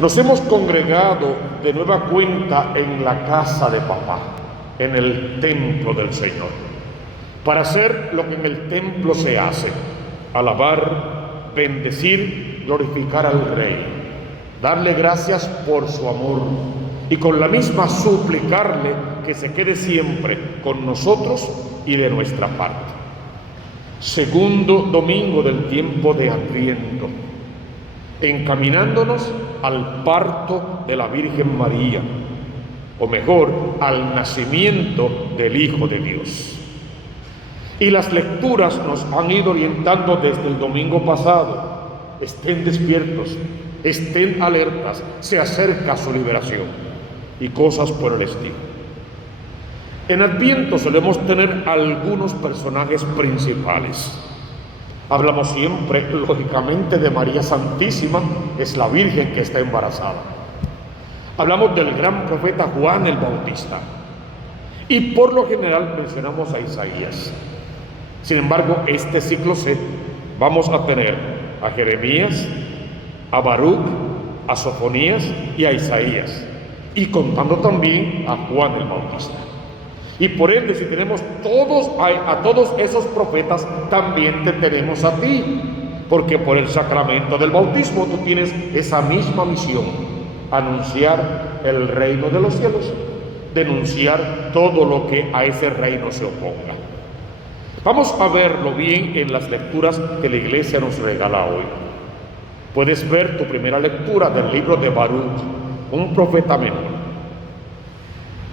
Nos hemos congregado de nueva cuenta en la casa de papá, en el templo del Señor, para hacer lo que en el templo se hace: alabar, bendecir, glorificar al Rey, darle gracias por su amor y con la misma suplicarle que se quede siempre con nosotros y de nuestra parte. Segundo domingo del tiempo de Adviento, encaminándonos al parto de la Virgen María, o mejor, al nacimiento del Hijo de Dios. Y las lecturas nos han ido orientando desde el domingo pasado. Estén despiertos, estén alertas, se acerca su liberación y cosas por el estilo. En Adviento solemos tener algunos personajes principales. Hablamos siempre, lógicamente, de María Santísima, es la Virgen que está embarazada. Hablamos del gran profeta Juan el Bautista. Y por lo general mencionamos a Isaías. Sin embargo, este ciclo C vamos a tener a Jeremías, a Baruch, a Sofonías y a Isaías. Y contando también a Juan el Bautista. Y por ende, si tenemos a todos esos profetas, también te tenemos a ti, porque por el sacramento del bautismo tú tienes esa misma misión: anunciar el reino de los cielos, denunciar todo lo que a ese reino se oponga. Vamos a verlo bien en las lecturas que la Iglesia nos regala hoy. Puedes ver tu primera lectura del libro de Baruch, un profeta menor.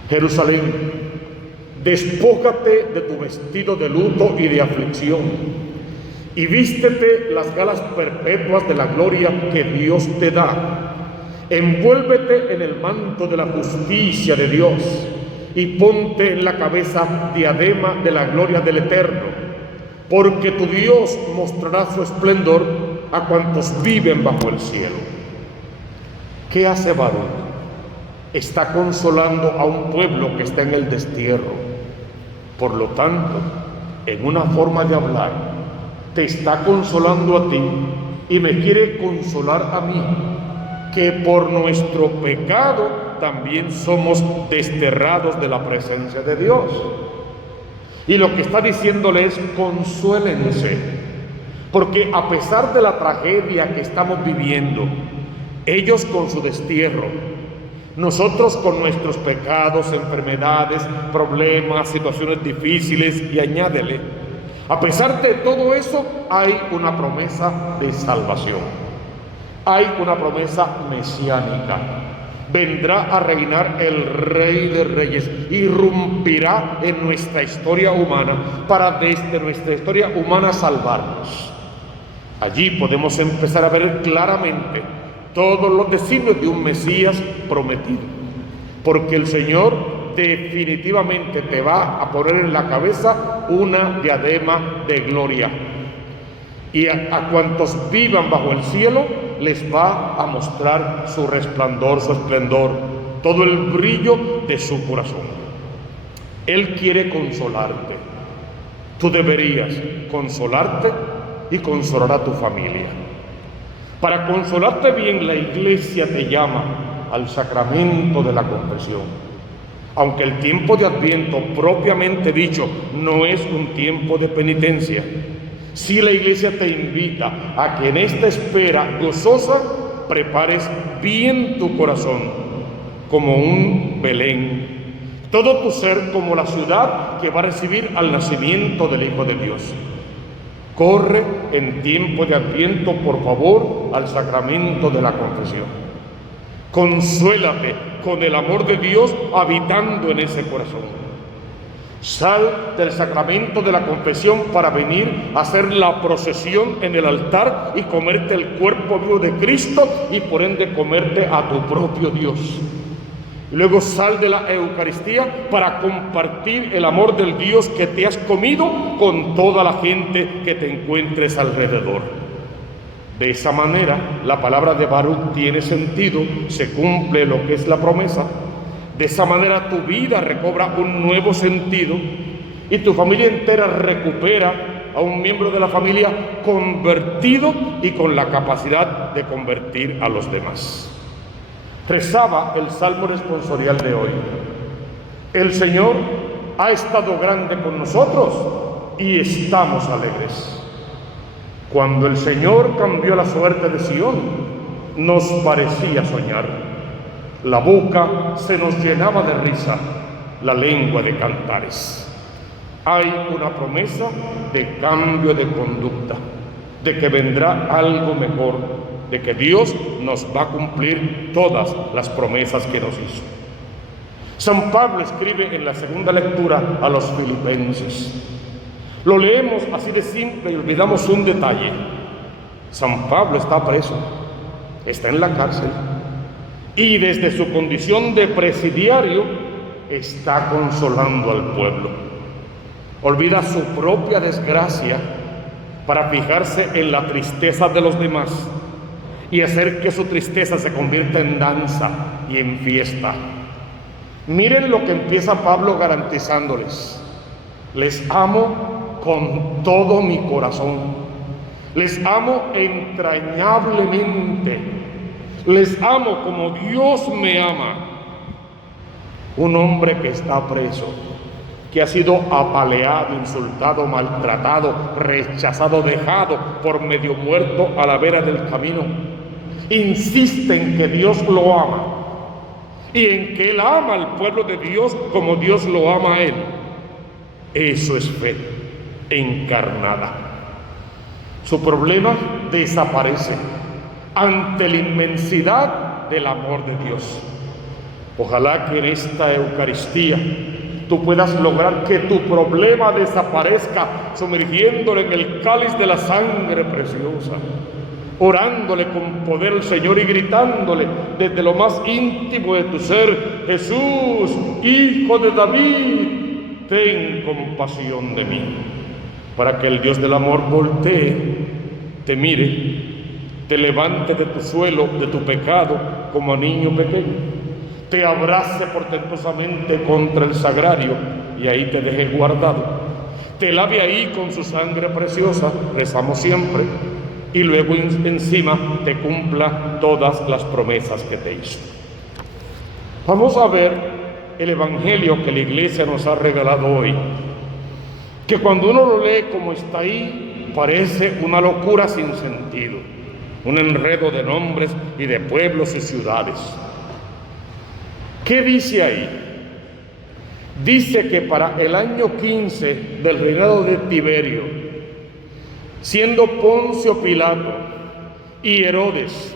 Jerusalén, despójate de tu vestido de luto y de aflicción, y vístete las galas perpetuas de la gloria que Dios te da. Envuélvete en el manto de la justicia de Dios, y ponte en la cabeza diadema de la gloria del Eterno, porque tu Dios mostrará su esplendor a cuantos viven bajo el cielo. ¿Qué hace Baruch? Está consolando a un pueblo que está en el destierro. Por lo tanto, en una forma de hablar, te está consolando a ti y me quiere consolar a mí, que por nuestro pecado también somos desterrados de la presencia de Dios. Y lo que está diciéndole es: consuélense, porque a pesar de la tragedia que estamos viviendo, ellos con su destierro, nosotros con nuestros pecados, enfermedades, problemas, situaciones difíciles, y añádele, a pesar de todo eso, hay una promesa de salvación. Hay una promesa mesiánica. Vendrá a reinar el Rey de Reyes, irrumpirá en nuestra historia humana para desde nuestra historia humana salvarnos. Allí podemos empezar a ver claramente todos los designios de un Mesías prometido, porque el Señor definitivamente te va a poner en la cabeza una diadema de gloria, y a cuantos vivan bajo el cielo les va a mostrar su resplandor, su esplendor, todo el brillo de su corazón. Él quiere consolarte. Tú deberías consolarte y consolar a tu familia. Para consolarte bien, la Iglesia te llama al sacramento de la confesión. Aunque el tiempo de Adviento, propiamente dicho, no es un tiempo de penitencia, sí la Iglesia te invita a que en esta espera gozosa prepares bien tu corazón como un Belén, todo tu ser como la ciudad que va a recibir al nacimiento del Hijo de Dios. Corre en tiempo de Adviento, por favor, al sacramento de la confesión. Consuélate con el amor de Dios habitando en ese corazón. Sal del sacramento de la confesión para venir a hacer la procesión en el altar y comerte el cuerpo vivo de Cristo, y por ende comerte a tu propio Dios. Y luego sal de la Eucaristía para compartir el amor del Dios que te has comido con toda la gente que te encuentres alrededor. De esa manera, la palabra de Baruch tiene sentido, se cumple lo que es la promesa. De esa manera tu vida recobra un nuevo sentido y tu familia entera recupera a un miembro de la familia convertido y con la capacidad de convertir a los demás. Rezaba el Salmo responsorial de hoy. El Señor ha estado grande con nosotros y estamos alegres. Cuando el Señor cambió la suerte de Sión, nos parecía soñar. La boca se nos llenaba de risa, la lengua de cantares. Hay una promesa de cambio de conducta, de que vendrá algo mejor, de que Dios nos va a cumplir todas las promesas que nos hizo. San Pablo escribe en la segunda lectura a los filipenses. Lo leemos así de simple y olvidamos un detalle. San Pablo está preso, está en la cárcel, y desde su condición de presidiario está consolando al pueblo. Olvida su propia desgracia para fijarse en la tristeza de los demás y hacer que su tristeza se convierta en danza y en fiesta. Miren lo que empieza Pablo garantizándoles: les amo con todo mi corazón, les amo entrañablemente, les amo como Dios me ama. Un hombre que está preso, que ha sido apaleado, insultado, maltratado, rechazado, dejado por medio muerto a la vera del camino, insiste en que Dios lo ama y en que Él ama al pueblo de Dios como Dios lo ama a Él. Eso es fe encarnada. Su problema desaparece ante la inmensidad del amor de Dios. Ojalá que en esta Eucaristía tú puedas lograr que tu problema desaparezca, sumergiéndolo en el cáliz de la sangre preciosa, orándole con poder al Señor y gritándole desde lo más íntimo de tu ser: Jesús, Hijo de David, ten compasión de mí. Para que el Dios del amor voltee, te mire, te levante de tu suelo, de tu pecado, como a niño pequeño, te abrace portentosamente contra el sagrario y ahí te deje guardado, te lave ahí con su sangre preciosa, rezamos siempre, y luego encima te cumpla todas las promesas que te hizo. Vamos a ver el Evangelio que la Iglesia nos ha regalado hoy, que cuando uno lo lee como está ahí, parece una locura sin sentido, un enredo de nombres y de pueblos y ciudades. ¿Qué dice ahí? Dice que para el año 15 del reinado de Tiberio, siendo Poncio Pilato y Herodes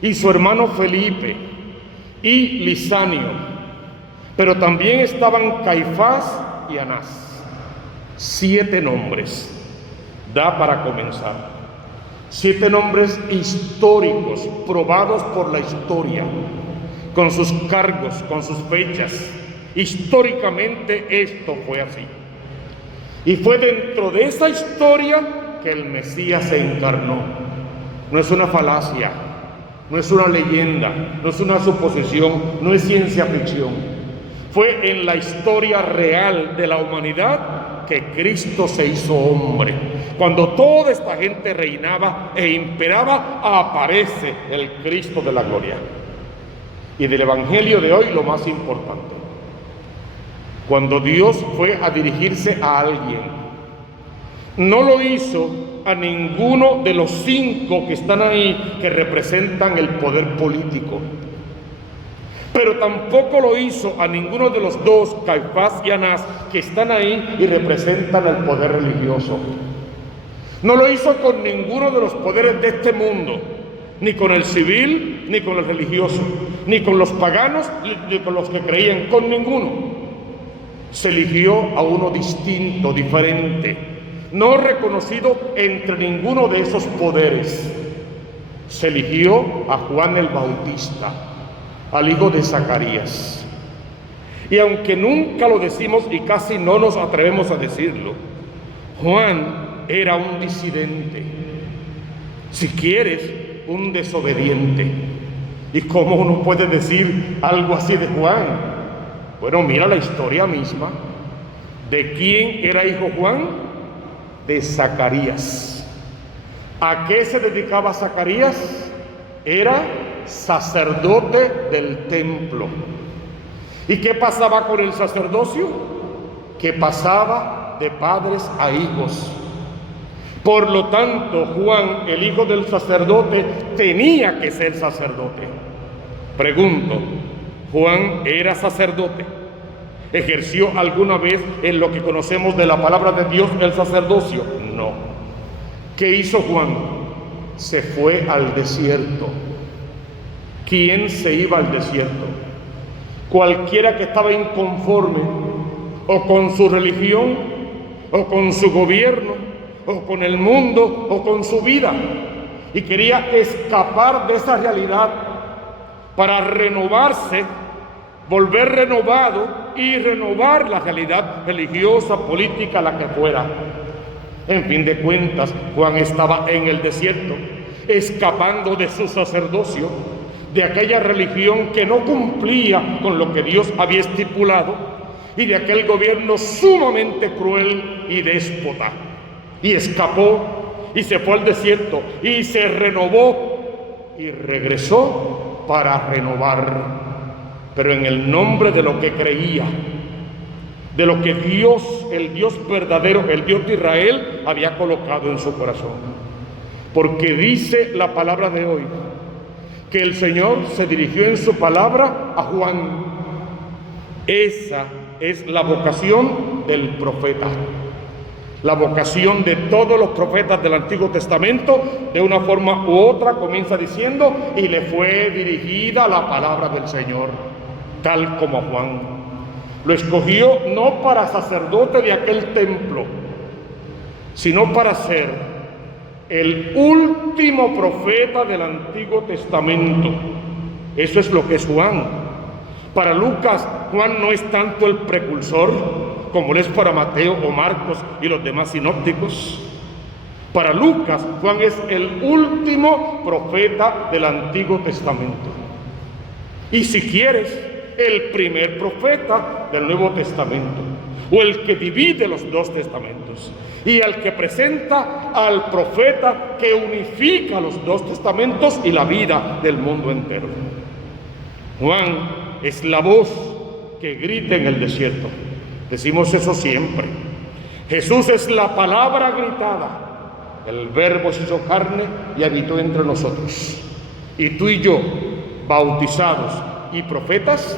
y su hermano Felipe y Lisanio, pero también estaban Caifás y Anás. 7 nombres da para comenzar. 7 nombres históricos, probados por la historia, con sus cargos, con sus fechas. Históricamente esto fue así. Y fue dentro de esa historia que el Mesías se encarnó. No es una falacia, no es una leyenda, no es una suposición, no es ciencia ficción. Fue en la historia real de la humanidad que Cristo se hizo hombre. Cuando toda esta gente reinaba e imperaba, aparece el Cristo de la gloria. Y del Evangelio de hoy lo más importante: cuando Dios fue a dirigirse a alguien, no lo hizo a ninguno de los 5 que están ahí, que representan el poder político, pero tampoco lo hizo a ninguno de los 2, Caifás y Anás, que están ahí y representan el poder religioso. No lo hizo con ninguno de los poderes de este mundo, ni con el civil, ni con el religioso, ni con los paganos, ni con los que creían, con ninguno. Se eligió a uno distinto, diferente, no reconocido entre ninguno de esos poderes. Se eligió a Juan el Bautista, al hijo de Zacarías. Y aunque nunca lo decimos y casi no nos atrevemos a decirlo, Juan era un disidente, si quieres, un desobediente. ¿Y cómo uno puede decir algo así de Juan? Bueno, mira la historia misma. ¿De quién era hijo Juan? De Zacarías. ¿A qué se dedicaba Zacarías? Era sacerdote del templo. ¿Y qué pasaba con el sacerdocio? Que pasaba de padres a hijos. Por lo tanto, Juan, el hijo del sacerdote, tenía que ser sacerdote. Pregunto, ¿Juan era sacerdote? ¿Ejerció alguna vez en lo que conocemos de la palabra de Dios el sacerdocio? No. ¿Qué hizo Juan? Se fue al desierto. ¿Quién se iba al desierto? Cualquiera que estaba inconforme o con su religión, o con su gobierno, o con el mundo, o con su vida, y quería escapar de esa realidad para renovarse, volver renovado y renovar la realidad religiosa, política, la que fuera. En fin de cuentas, Juan estaba en el desierto, escapando de su sacerdocio, de aquella religión que no cumplía con lo que Dios había estipulado, y de aquel gobierno sumamente cruel y déspota. Y escapó y se fue al desierto y se renovó y regresó para renovar, pero en el nombre de lo que creía, de lo que Dios, el Dios verdadero, el Dios de Israel, había colocado en su corazón. Porque dice la palabra de hoy que el Señor se dirigió en su palabra a Juan. Esa es la vocación del profeta. La vocación de todos los profetas del Antiguo Testamento, de una forma u otra, comienza diciendo: y le fue dirigida la palabra del Señor, tal como a Juan. Lo escogió no para sacerdote de aquel templo, sino para ser el último profeta del Antiguo Testamento. Eso es lo que es Juan. Para Lucas, Juan no es tanto el precursor como lo es para Mateo o Marcos y los demás sinópticos. Para Lucas, Juan es el último profeta del Antiguo Testamento. Y si quieres, el primer profeta del Nuevo Testamento, o el que divide los dos testamentos, y al que presenta al profeta que unifica los dos testamentos y la vida del mundo entero. Juan es la voz que grita en el desierto. Decimos eso siempre. Jesús es la palabra gritada. El Verbo se hizo carne y habitó entre nosotros. Y tú y yo, bautizados y profetas,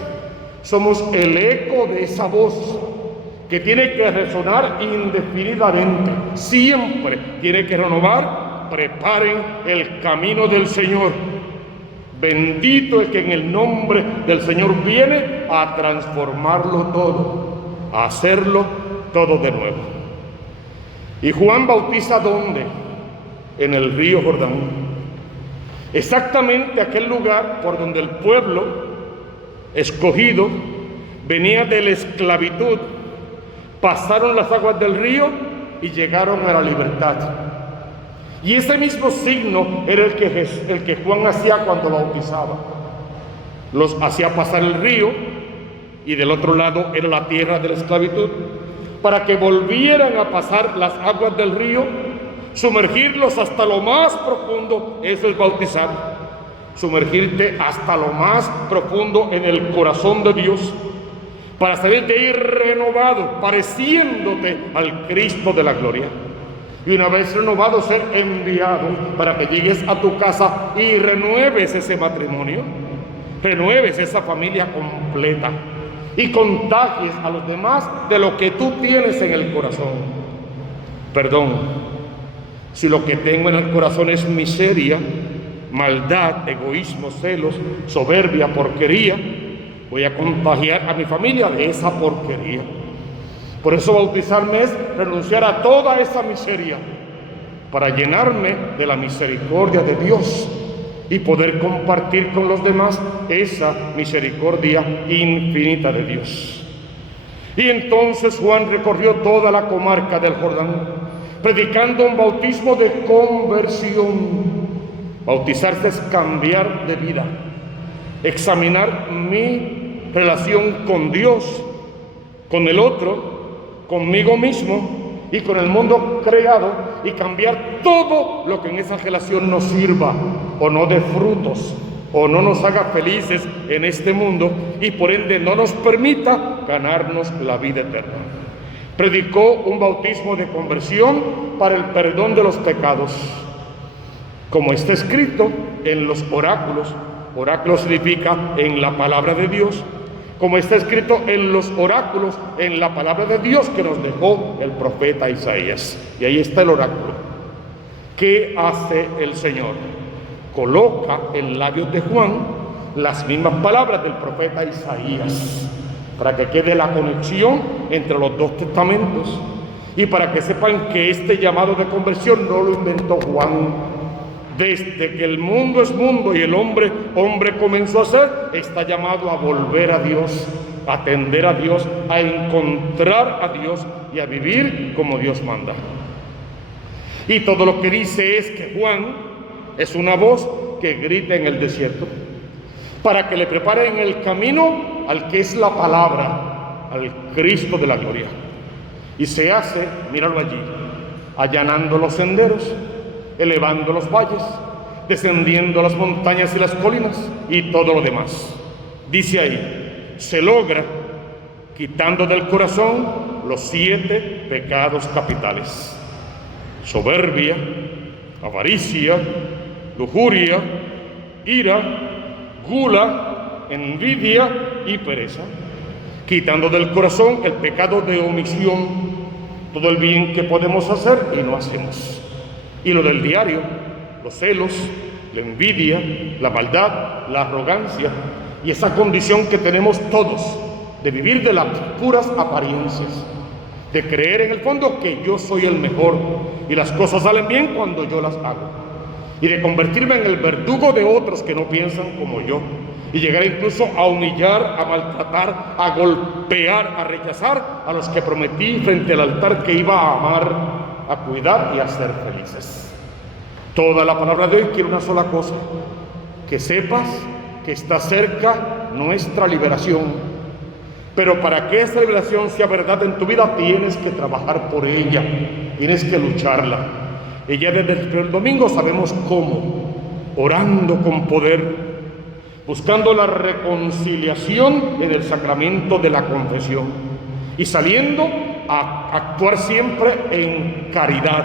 somos el eco de esa voz que tiene que resonar indefinidamente. Siempre tiene que renovar. Preparen el camino del Señor. Bendito el que en el nombre del Señor viene a transformarlo todo, a hacerlo todo de nuevo. ¿Y Juan bautiza dónde? En el río Jordán. Exactamente aquel lugar por donde el pueblo escogido venía de la esclavitud, pasaron las aguas del río y llegaron a la libertad. Y ese mismo signo era el que Juan hacía cuando bautizaba. Los hacía pasar el río y del otro lado era la tierra de la esclavitud, para que volvieran a pasar las aguas del río, sumergirlos hasta lo más profundo. Eso es bautizar, sumergirte hasta lo más profundo en el corazón de Dios, para salir de ahí renovado, pareciéndote al Cristo de la gloria. Y una vez renovado, ser enviado para que llegues a tu casa y renueves ese matrimonio, renueves esa familia completa y contagies a los demás de lo que tú tienes en el corazón. Perdón, si lo que tengo en el corazón es miseria, maldad, egoísmo, celos, soberbia, porquería, voy a contagiar a mi familia de esa porquería. Por eso bautizarme es renunciar a toda esa miseria para llenarme de la misericordia de Dios y poder compartir con los demás esa misericordia infinita de Dios. Y entonces Juan recorrió toda la comarca del Jordán, predicando un bautismo de conversión. Bautizarse es cambiar de vida, examinar mi relación con Dios, con el otro, conmigo mismo y con el mundo creado, y cambiar todo lo que en esa relación no sirva o no dé frutos, o no nos haga felices en este mundo y por ende no nos permita ganarnos la vida eterna. Predicó un bautismo de conversión para el perdón de los pecados, como está escrito en los oráculos. Oráculo significa en la palabra de Dios, como está escrito en los oráculos, en la palabra de Dios que nos dejó el profeta Isaías. Y ahí está el oráculo. ¿Qué hace el Señor? Coloca en labios de Juan las mismas palabras del profeta Isaías, para que quede la conexión entre los dos testamentos y para que sepan que este llamado de conversión no lo inventó Juan. Desde que el mundo es mundo y el hombre comenzó a ser, está llamado a volver a Dios, a atender a Dios, a encontrar a Dios y a vivir como Dios manda. Y todo lo que dice es que Juan es una voz que grita en el desierto, para que le preparen el camino al que es la palabra, al Cristo de la gloria. Y se hace, míralo allí, allanando los senderos, elevando los valles, descendiendo las montañas y las colinas y todo lo demás. Dice ahí, se logra quitando del corazón los 7 pecados capitales: soberbia, avaricia, lujuria, ira, gula, envidia y pereza. Quitando del corazón el pecado de omisión, todo el bien que podemos hacer y no hacemos. Y lo del diario, los celos, la envidia, la maldad, la arrogancia y esa condición que tenemos todos de vivir de las puras apariencias, de creer en el fondo que yo soy el mejor y las cosas salen bien cuando yo las hago, y de convertirme en el verdugo de otros que no piensan como yo, y llegar incluso a humillar, a maltratar, a golpear, a rechazar a los que prometí frente al altar que iba a amar, a cuidar y a ser felices. Toda la palabra de hoy quiere una sola cosa: que sepas que está cerca nuestra liberación. Pero para que esa liberación sea verdad en tu vida, tienes que trabajar por ella, tienes que lucharla. Y ya desde el primer domingo sabemos cómo: orando con poder, buscando la reconciliación en el sacramento de la confesión y saliendo a actuar siempre en caridad,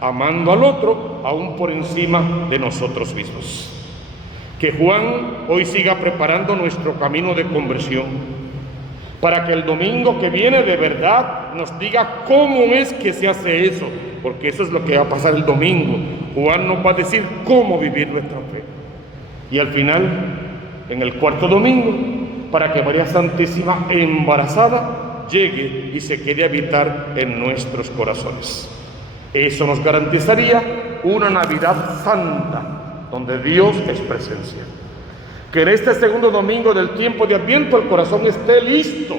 amando al otro aún por encima de nosotros mismos. Que Juan hoy siga preparando nuestro camino de conversión, para que el domingo que viene de verdad nos diga cómo es que se hace eso, porque eso es lo que va a pasar el domingo. Juan nos va a decir cómo vivir nuestra fe. Y al final, en el cuarto domingo, para que María Santísima embarazada llegue y se quede a habitar en nuestros corazones. Eso nos garantizaría una Navidad santa, donde Dios es presencia. Que en este segundo domingo del tiempo de Adviento el corazón esté listo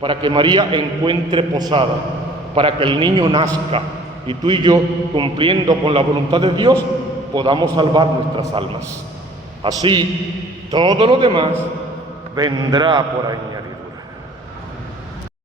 para que María encuentre posada, para que el niño nazca y tú y yo, cumpliendo con la voluntad de Dios, podamos salvar nuestras almas. Así, todo lo demás vendrá por añadidura.